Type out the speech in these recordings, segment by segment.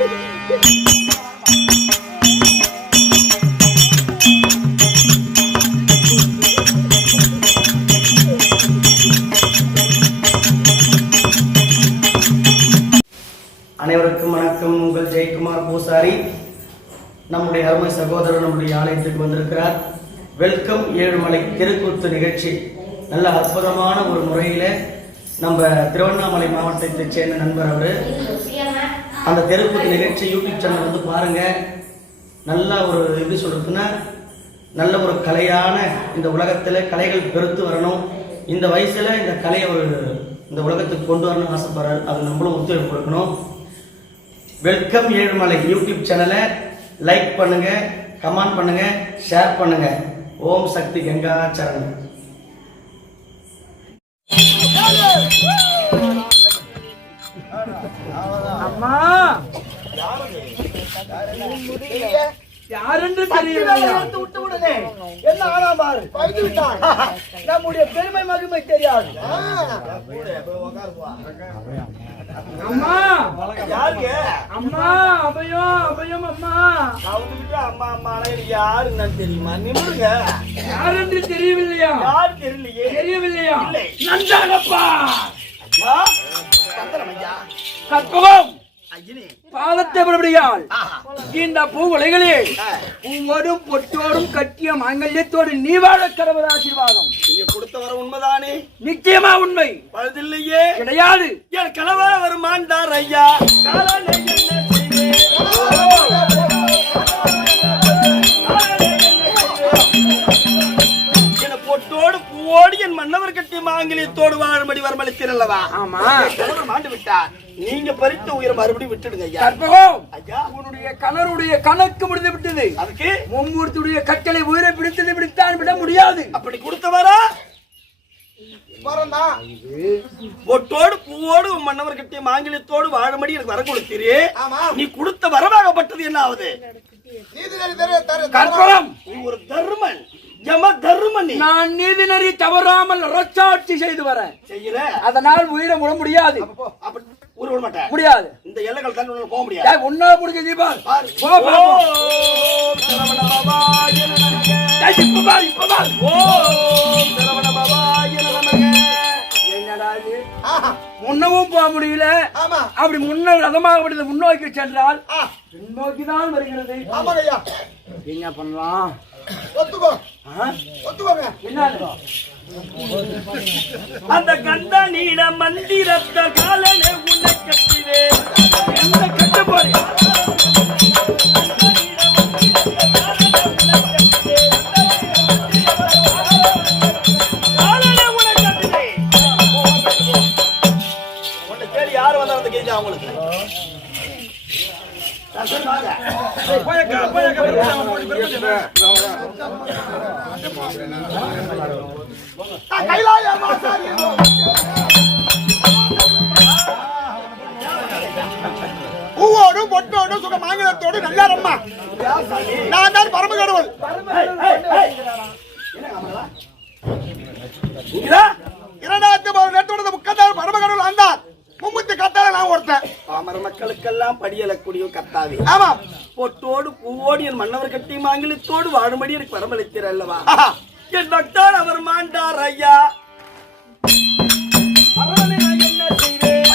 அனைவருக்கும் வணக்கம். உங்கள் ஜெயக்குமார் பூசாரி. நம்முடைய அருமை சகோதரர் நம்முடைய ஆலயத்துக்கு வந்திருக்கிறார். வெல்கம் ஏழுமலை தெருக்கூத்து நிகழ்ச்சி நல்ல அற்புதமான ஒரு முறையில நம்ம திருவண்ணாமலை மாவட்டத்தை சேர்ந்த நண்பர் அவரு. அந்த தெருக்கூத்து நிகழ்ச்சி யூடியூப் சேனல் வந்து பாருங்க. நல்ல ஒரு எப்படி சொல்றதுன்னா நல்ல ஒரு கலையான இந்த உலகத்துல கலைகள் பெருத்து வரணும். இந்த வயசுல இந்த கலையை ஒரு இந்த உலகத்துக்கு கொண்டு வரணும்னு ஆசைப்படுறாரு. அது நம்மளும் ஒத்துழைப்பு கொடுக்கணும். வெல்கம் ஏழுமலை யூடியூப் சேனலை லைக் பண்ணுங்க, கமெண்ட் பண்ணுங்க, ஷேர் பண்ணுங்க. ஓம் சக்தி கங்கா சரணம். அம்மா யாரென்று தெரியவில்லை. என்ன ஆனா பாரு பயிட்டு விட்டான். நம்முடைய பெருமை மகிமை தெரியாது. அம்மா யாருங்க? அம்மா அபயம் அபயம். அம்மா அவனுக்கிட்ட அம்மா அம்மா யாருன்னு தெரியுமா? நிமிடுங்க. யாரென்று தெரியவில்லையா? யாரு தெரியலையே. தெரியவில்லையா? நன்றாகப்பா. கற்பகம் பாதத்தை படுபடியால் இந்த பூவுலைகளே பூவோடும் பொட்டோடும் கட்டிய மாங்கல்யத்தோடு நீ வாழ கடவுள் ஆசீர்வாதம். நீங்க கொடுத்த வர உண்மைதானே? நிச்சயமா உண்மை. பழுதில்லையே கிடையாது. என் கணவர வருமாண்டார் ஐயா. பொட்டோடு பூவோடு என் மன்னவர் கட்டிய மாங்கல்யத்தோடு வாழும்படி வரமளித்தீரல்லவா? ஆமா. மாண்டு விட்டார். நீங்க பறித்த உயிரை மறுபடியும் விட்டுடுங்க ஐயா. ஐயா உன்னுடைய கணருடைய கணக்கு முடிந்து விட்டது. அதுக்கு மும்மூர்த்தியுடைய கட்டளை உயிரை பிடித்தது பிடித்தான் விட முடியாது. அப்படி கொடுத்தவரா பொட்டோடு பூவோடு மன்னவர் கட்டிய மாங்கல்யத்தோடு வாழும்படி எனக்கு வர கொடுத்தீரே. நீ கொடுத்த வரவாகப்பட்டது என்ன ஆகுது? நீ ஒரு தர்மன், யம தர்மன். நான் நீதி நெறி தவறாமல் அரசாட்சி செய்து வரேன். செய்யல அதனால் உயிரை முட முடியாது. ஊர் விட மாட்டேன். முடியாது. இந்த எல்லைகள் தாண்டி போக முடியாது. உன்னா முடிஞ்ச நீ பார். முன்னவும் போக முடியல. அப்படி முன்ன ரதமாக முன்னோக்கி சென்றால் பின்னோக்கிதான் வருகிறது. என்ன பண்ணலாம்? அந்த கந்த நீட மந்திரத்த காலனே உன்னை கட்டிவே. என்ன கட்ட போறே? காலனே உன்னை கட்டிவே. உன்னை தேடி யார் வந்தாலும் அந்த கேஜா அவங்களுக்கு பூவோடும் பொட்டோடும் சுக மாங்கலத்தோடு நல்லாரம்மா. நான் தான் பரம கடவுள். இரண்டாயிரத்தி நேரத்தோட முக்கத்தாறு பரம கடவுள் ஆண்டார். மும்மூர்த்தி கத்தால நான் ஒருத்தன். பாமர மக்களுக்கெல்லாம் படியலக்கூடிய கத்தாவி. ஆமா. பொட்டோடு பூவோடு என் மன்னவர் கட்டி மாங்கலத்தோடு வாழும்படி எனக்கு வரமளித்தீர் அல்லவா? என் பக்தார் அவர் மாண்டார் ஐயா. என்ன செய்வேன்?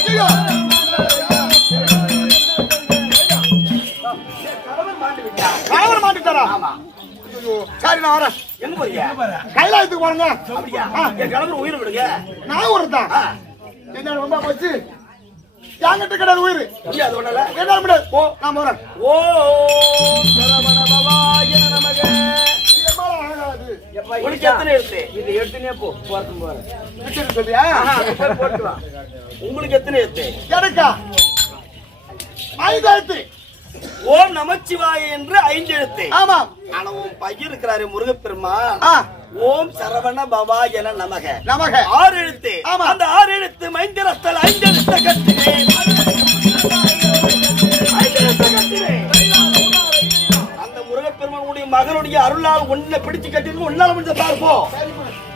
கணவர் மாண்டுட்டாரா? ஆமா. சரி நான் வரேன். எங்க போறீங்க? கைலாயத்துக்கு போறேங்க. அப்படியா? என் கணவர் உயிரை விடுங்க. நான் ஒருத்தான். என்ன ரொம்ப போச்சு? யாங்கிட்ட கிடையாது உயிர். அது ஒண்ணல. என்ன முடியாது. ஓ நான் போறேன். ஓ சரவண பவாய நமக. உனக்கு எத்தனை எடுத்து? இது எடுத்துனே போ. போறதும் போறேன். விட்டு சொல்றியா? போட்டு வா. உங்களுக்கு எத்தனை எடுத்து? எனக்கா 5 எழுத்து. ஓம் நமச்சிவாய என்று 5 எழுத்து. ஆமா. ஆனா உன் பையன் இருக்கிறாரு முருகப்பெருமான். ஓம் சரவண பவா என நமக. நமக 6 எழுத்து. அந்த 6 எழுத்து மைந்திரத்தில் 5 எழுத்து கட்டினேன். அந்த முருகப்பெருமானுடைய மகனுடைய அருளால் ஒன்ன பிடிச்சு கட்டினு ஒன்னால முடிஞ்ச பார்ப்போம்.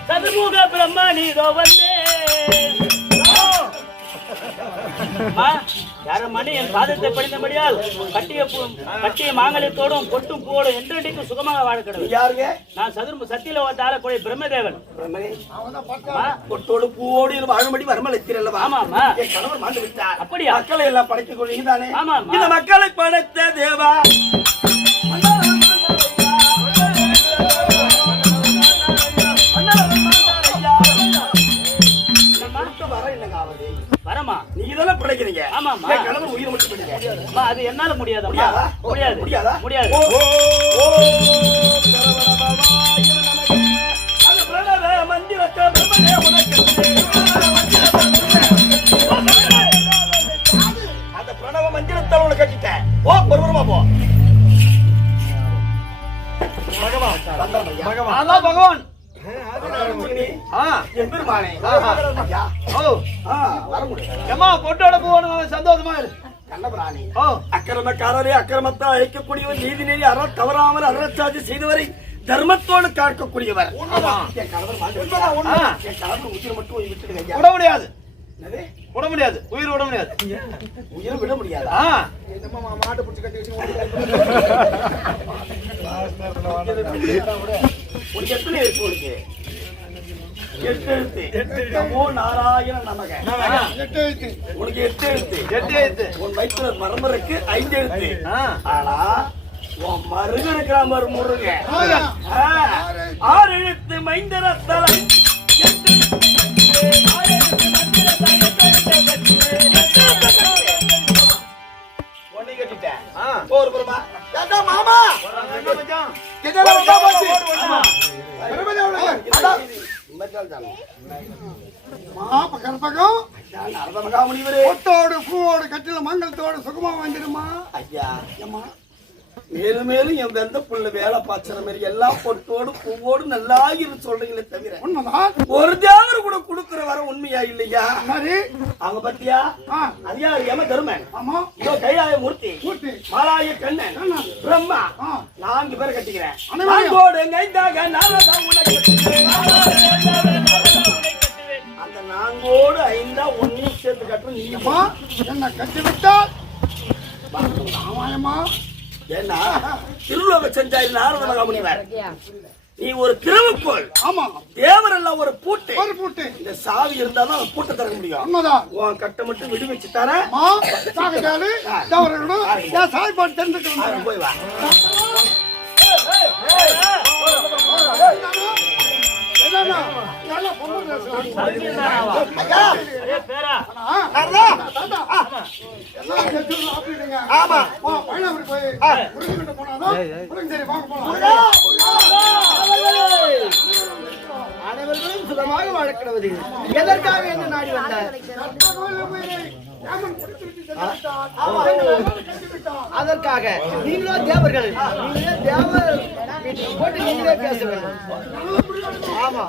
சதுர்முக பிரம்மா நீதோ வந்தே. யாரமணி என் பாதத்தை படித்தபடியால் கட்டிய மாங்கல்யத்தோடும் கொட்டும் பூவோடும் என்றென்றைக்கும் சுகமாக வாழ கடவுள். யாருங்க? நான் சத்தியில வந்து ஆளக்கூடிய பிரம்மதேவன். கொட்டோடு பூவோடு வாழும்படி வரமளித்தீரல்லவா? ஆமாமா. என் கணவர் மாண்டு விட்டார். அப்படியா? மக்களை எல்லாம் படைக்க கொள்கிறீதானே? ஆமாமா. இந்த மக்களை படைத்த தேவா வரமா நீ இதெல்லாம் பிழைக்கிறீங்க. ஆமாமா. என் கணவர் உயிர் மட்டும் பிடிங்க. அது என்னால முடியாதா? முடியாது. முடியாதா? முடியாது. அந்த பிரணவ மந்திரத்தை பிரம்மனே உனக்கு அந்த பிரணவ மந்திரத்தை உனக்கு கட்டிட்டேன். ஓ பொறுமா போ. அதான் பகவான். எம்பெருமானே. வர முடியும். ஏமா பொட்டோட போகணும் சந்தோஷமா இரு. கண்ணபிராணி. அக்கிரமக்காரரே அக்கிரமத்தை அழைக்கக்கூடியவர், நீதி நெறி அற தவறாமல் அறச்சாட்சி செய்தவரை தர்மத்தோடு காக்கக்கூடியவர். என் கணவர் உயிர் மட்டும் விட்டுடுங்க. விட முடியாது. விட முடியாது. உயிர் விட முடியாது. உயிர் விட முடியாதா? மாட்டை பிடிச்சி கட்டி வச்சு உனக்கு எத்தனை எழுத்து? உனக்கு 8 எழுத்து. நமோ நாராயண நமக. 8 எழுத்து. உனக்கு 8 எழுத்து. 8 எழுத்து. உன் வயிற்றுல மரமருக்கு 5 எழுத்து. ஆனா உன் மருக இருக்கிற முருங்க 6 எழுத்து. மைந்தர தலை ஒன்னை கட்டிட்டேன். ஒரு புறமா மாமா பொட்டோடு பூவோடு கட்டில மங்களத்தோடு சுகமா வந்துடுமா ஐயா? மேலும் மேலும் என் வெந்த புள்ள வேலை பாய்ச்சற மாதிரி எல்லாம் பொட்டோடு பூவோடு நல்லா இரு சொல்றீங்களே தவிர உண்மைதான். ஒரு தேவர் கூட கொடுக்கிற வர உண்மையா இல்லையா? சரி. அவங்க பத்தியா அதியா யம தருமன், ஆமா, இதோ கைலாய மூர்த்தி, மாலாய கண்ணன், பிரம்மா 4 பேரை கட்டிக்கிறேன். நாங்கோடு நைந்தாக நாரதா உனக்கு அந்த 4ஓடு 5 ஒன்னையும் சேர்த்து கட்டுற நீமா என்ன கட்டி விட்டால் ஆமாயமா. ஏன்னா திருலோக செஞ்சாய் நாரத மகாமுனிவர், நீ ஒரு திறவுக்கோள். ஆமா, தேவர் எல்லாம் ஒரு பூட்டு. ஒரு பூட்டு. இந்த சாவி இருந்தாதான் அந்த பூட்டை திறக்க முடியும். உண்மைதான். உன் கட்டை மட்டும் விடு வச்சு தரேன். சாய் பாட்டு தெரிஞ்சுக்கணும். போய் வா. அனைவர்களும் சுகமாக வாழ்க்கிறது. எதற்காக என்ன நாடி வந்தார்? அதற்காக நீங்களோ தேவர்கள், நீங்களே தேவர் போட்டு நீங்களே பேச வேண்டும். ஆமா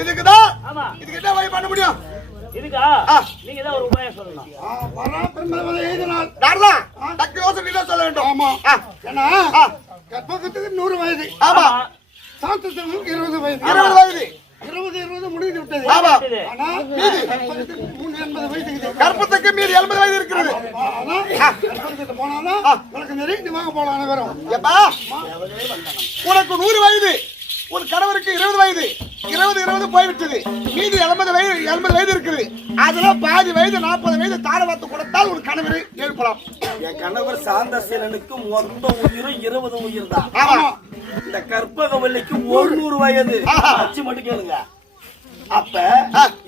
இதுக்குதான் இதுக்கு என்ன வழி பண்ண முடியும்? இதுக்கா நீங்க தான் ஒரு உபாயம் சொல்லணும். சொல்ல வேண்டும். ஆமா, ஏன்னா கற்பகத்துக்கு 100 வயது. ஆமா, சாந்தத்துக்கு 20 வயது. 20 வயது. 20 முடிந்து விட்டது. ஆமா, ஆனா மீதி 80 வயது. கற்பத்துக்கு மீறி 80 வயது இருக்கிறது. போனாலும் உனக்கு நிறைய நீ வாங்க போலாம். வரும் உனக்கு 100 வயது, உன் கணவருக்கு 20 வயது. 20 போய்விட்டது. மீதி 80 வயது இருக்குது. அதுல பாதி வயது 40 வயது தாரவாத்து கொடுத்தால் உன் கணவர் எழுப்பலாம். என் கணவர் சாந்தசீலனுக்கு மொத்த உயிரும் 20 உயிர் தான். இந்த கற்பகவல்லிக்கு 100 வயது. அச்சு மட்டும் கேளுங்க. அப்ப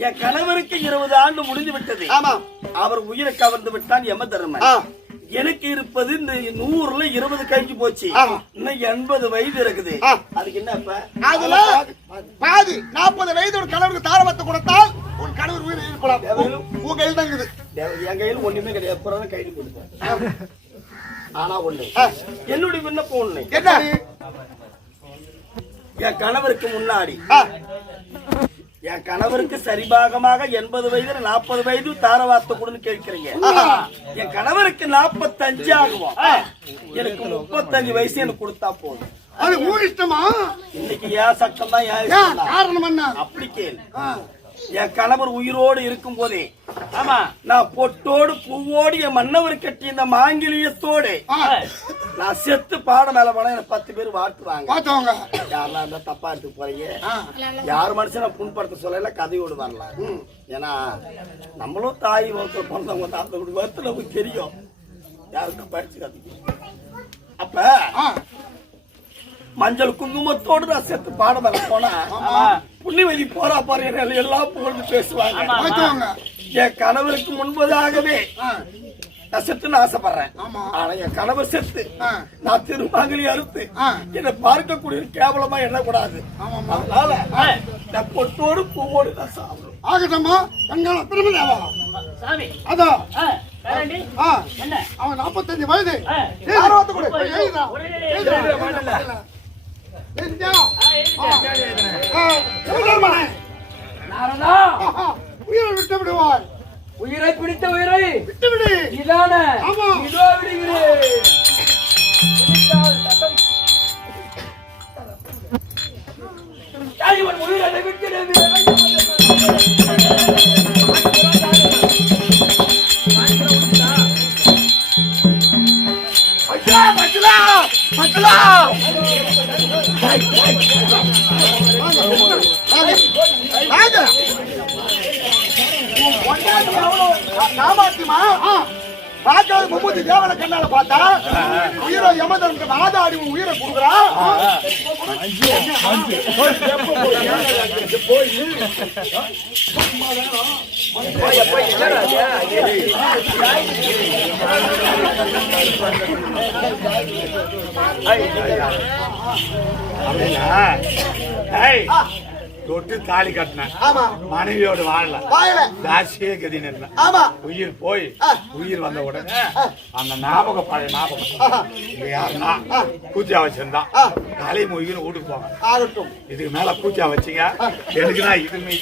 என் கணவருக்கு 20 ஆண்டு முடிந்து விட்டது. அவர் உயிரை கவர்ந்து விட்டான் யம தர்மன். எனக்கு இருப்பது இந்த 100ல 20 கழிஞ்சு போச்சு. இன்னும் 80 வயது இருக்குது. அதுக்கு என்ன இப்ப? அதுல பாதி 40 வயது ஒரு கணவருக்கு தாரவத்தை கொடுத்தால் உன் கணவர் உயிரை இருக்கலாம். உன் கையில் தான் இருக்குது. என் கையில் ஒண்ணுமே கிடையாது. அப்புறம் கைது கொடுப்பேன். ஆனா ஒண்ணு, என்னுடைய விண்ணப்பம் ஒண்ணு. என்ன? என் கணவருக்கு முன்னாடி என் கணவருக்கு சரிபாகமாக 80 வயது 40 வயது தாரவாத்த கொடுன்னு கேட்கிறீங்க. என் கணவருக்கு 45 ஆகும். எனக்கு 35 வயசு எனக்கு கொடுத்தா போதும். அது ஊ இஷ்டமா? இன்னைக்கு ஏன் சட்டம் தான் ஏன் ஏன் இஷ்டம் தான். காரணம் என்ன? அப்படி கேள். என் கணவர் உயிரோடு இருக்கும் போதே ஆமா நான் பொட்டோடு பூவோடு என் மன்னவர் கட்டி இந்த மாங்கிலியத்தோடு நான் செத்து பாட மேல போனா எனக்கு 10 பேர் வாழ்த்துவாங்க. பார்த்தவங்க யாரெல்லாம் இருந்தா தப்பா எடுத்து போறீங்க. யார் மனுஷனை புண்படுத்த சொல்லல கதையோடு வரலாம். ஏன்னா நம்மளும் தாய் வகுத்துல பிறந்தவங்க தான் அந்த வகுத்துல நமக்கு தெரியும் யாருக்கும் படிச்சு கதை. அப்ப மஞ்சள் குங்குமத்தோடு நான் செத்து பாட மேல போனா புண்ணியவதி போறா பாரு எல்லாம் புகழ்ந்து பேசுவாங்க. பார்த்தவங்க என் கணவருக்கு முன்பதாகவே நான் செத்துன்னு ஆசைப்படுறேன். ஆனா என் கணவர் செத்து நான் திருமாங்கலி அறுத்து என்னை பார்க்கக்கூடிய கேவலமா எண்ணக்கூடாது. அதனால நான் பொட்டோடு பூவோடு நான் சாப்பிடும். ஆகட்டமா கண்காண பிரமதேவா சாமி அதான் வேறண்டி என்ன அவன் 45 வயது. ஆர்வத்தை கொடு. எழுதுடா. ஒரே எழுதியா? நாரதா உயிரை விட்டு விடுவார். உயிரை பிடித்த உயிரை விட்டு விடு. இதான ஆமா. இதோ விடுகிறேன். தாய்வன் உயிரை விட்டு காமாட்சிமா பார்க்காத மும்மூர்த்தி தேவனை கண்ணால பார்த்தா உயிரை யமதனுக்கு வாதாடி உயிரை கொடுக்குறா. தொட்டு தாலி கட்டினேன். ஆமா மனைவியோடு வாழல வாயல தாசியே கதி நின்ன. ஆமா உயிர் போய் உயிர் வந்த உடனே அந்த ஞாபகம் பழைய ஞாபகம் இங்க யாருன்னா பூஜா வச்சிருந்தான் தலையும் உயிர் வீட்டுக்கு போங்க. ஆகட்டும். இதுக்கு மேல பூஜா வச்சீங்க எனக்குதான் இதுமே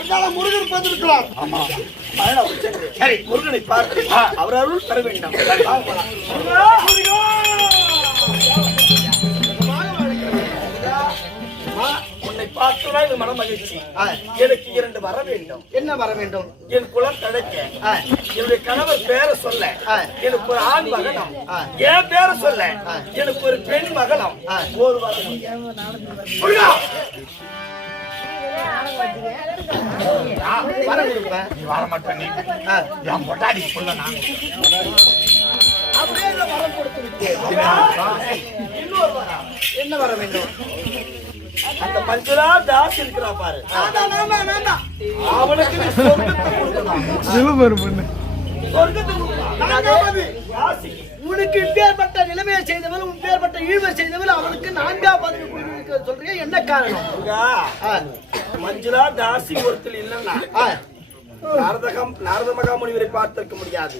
என்னால முருகன் பார்த்திருக்கிறார். ஆமா சரி முருகனை பார்த்து அவர் அருள் தர வேண்டாம். உன்னை பார்த்துனா இது மன மகிழ்ச்சி. எனக்கு 2 வர வேண்டும். என்ன வர வேண்டும்? என் குலம் தழைக்க என்னுடைய கணவர் பேரை சொல்ல எனக்கு ஒரு ஆண் மகனம், என் பேரை சொல்ல எனக்கு ஒரு பெண் மகனம். ஒரு வர கொடுப்பேன். நீ வர மாட்டேன். நீ என் பொட்டாடி சொல்ல நான் அப்படியே இந்த வரம் கொடுத்து விட்டேன். இன்னொரு வரம். என்ன வர வேண்டும்? அந்த பஞ்சரா தாஸ் இருக்கிறா பாரு, அவனுக்கு நீ சொர்க்கத்தை கொடுக்கலாம். சொர்க்கத்தை கொடுக்கலாம். உனக்கு இப்பேற்பட்ட நிலைமையை செய்தவன், இப்பேற்பட்ட ஈழ்வை செய்தவன், அவனுக்கு 4ஆம் பதவி கொடுக்க சொல்றீங்க. என்ன காரணம்? மஞ்சுளா தாசி ஒருத்தர் இல்லைன்னா நாரத மகாமுனிவரை பார்த்திருக்க முடியாது,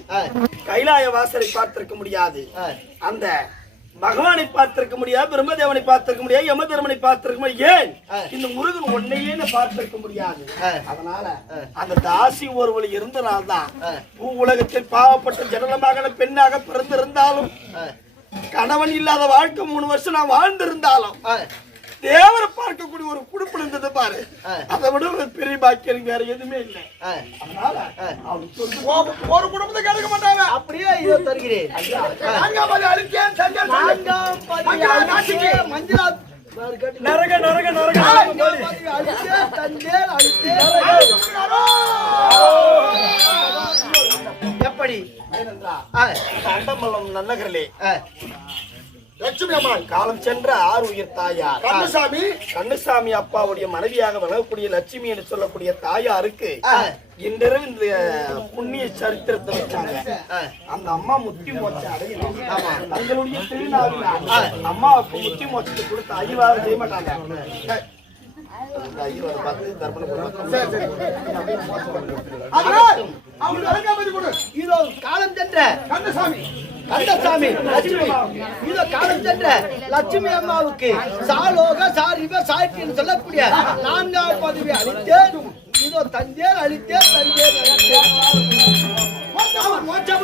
கைலாய வாசரை பார்த்திருக்க முடியாது, அந்த பகவானை பார்த்திருக்க முடியாது, பிரம்மதேவனை பார்த்திருக்க முடியாது, யமதர்மனை பார்த்திருக்க முடியாது. ஏன் இந்த முருகன் ஒன்னையே பார்த்திருக்க முடியாது. அதனால அந்த தாசி ஒருவள் இருந்தனால்தான் பூ உலகத்தில் பாவப்பட்ட ஜனனமாக பெண்ணாக பிறந்திருந்தாலும், கணவன் இல்லாத வாழ்க்கை 3 வருஷம் நான் வாழ்ந்திருந்தாலும் தேவரை பார்க்கக்கூடிய ஒரு குடும்பம் இருந்தது பாரு. அதை விட ஒரு பெரிய பாக்கியம் வேற எதுவுமே இல்லை. அதனால ஒரு குடும்பத்தை கேட்க மாட்டாங்க. அப்படியே இதை தருகிறேன். 4ஆம் பதவி அளித்தேன். 4ஆம் பதவி மஞ்சளா நரக நரக நரக எப்படி? அண்டமல்லம் நன்னகரிலே லட்சுமி அம்மா காலம் சென்ற 6 உயிர் தாயார் கண்ணுசாமி அப்பாவுடைய மனைவியாக விளங்கக்கூடிய லட்சுமி என்று சொல்லக்கூடிய தாயாருக்கு இன்றிரவு இந்த புண்ணிய சரித்திரத்தை வச்சாங்க. அந்த அம்மா முத்தி மோட்சம் அடையணும். தங்களுடைய திருநாள் அம்மாவுக்கு முத்தி மோட்சத்தை கொடுத்து ஐயவாரம் செய்ய மாட்டாங்க. இதோ காலம் சென்ற கந்தசாமி லட்சுமி, இதோ காலம் சென்ற லட்சுமி அம்மாவுக்கு சாலோக சாரிவ சாய்ச்சின்னு சொல்லக்கூடிய 4ஆம் பதவி அளித்தேன். இதோ தந்தேன் அளித்தேன், தந்தேன் மோட்சம்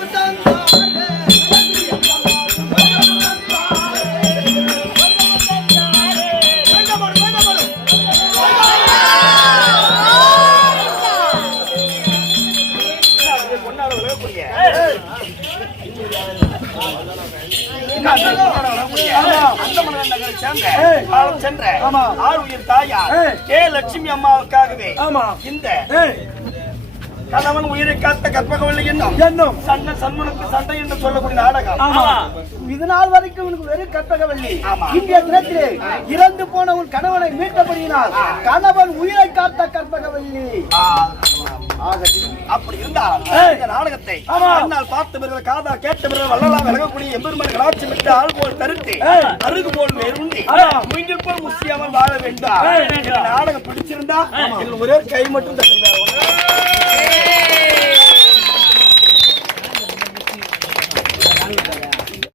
அந்தமலை நகரை சேர்ந்த காலம் சென்ற ஆறு உயிர் தாயார் கே லட்சுமி அம்மாவுக்காகவே இந்த கணவன் உயிரை காத்த கற்பகவல்லி என்னும் சண்டை சண்முனுக்கு சண்டை என்று சொல்லக்கூடிய நாடகம். இது நாள் வரைக்கும் உனக்கு வெறும் கற்பகவல்லி. இன்றைய தினத்திலே இறந்து போன உன் கணவனை மீட்டபடியினால் கணவன் உயிரை காத்த கற்பகவல்லி. அப்படி இருந்தால் இந்த நாடகத்தை அண்ணால் பார்த்தவர்கள் காதா கேட்டவர்கள் வள்ளலா விலகக்கூடிய எம்பெருமான் கலாட்சி விட்டு ஆள் போல் தருத்து அருகு போல் வேறுண்டி மீண்டும் போல் முசியாமல் வாழ வேண்டாம். நாடகம் பிடிச்சிருந்தா ஒரே கை மட்டும் தட்டுங்க.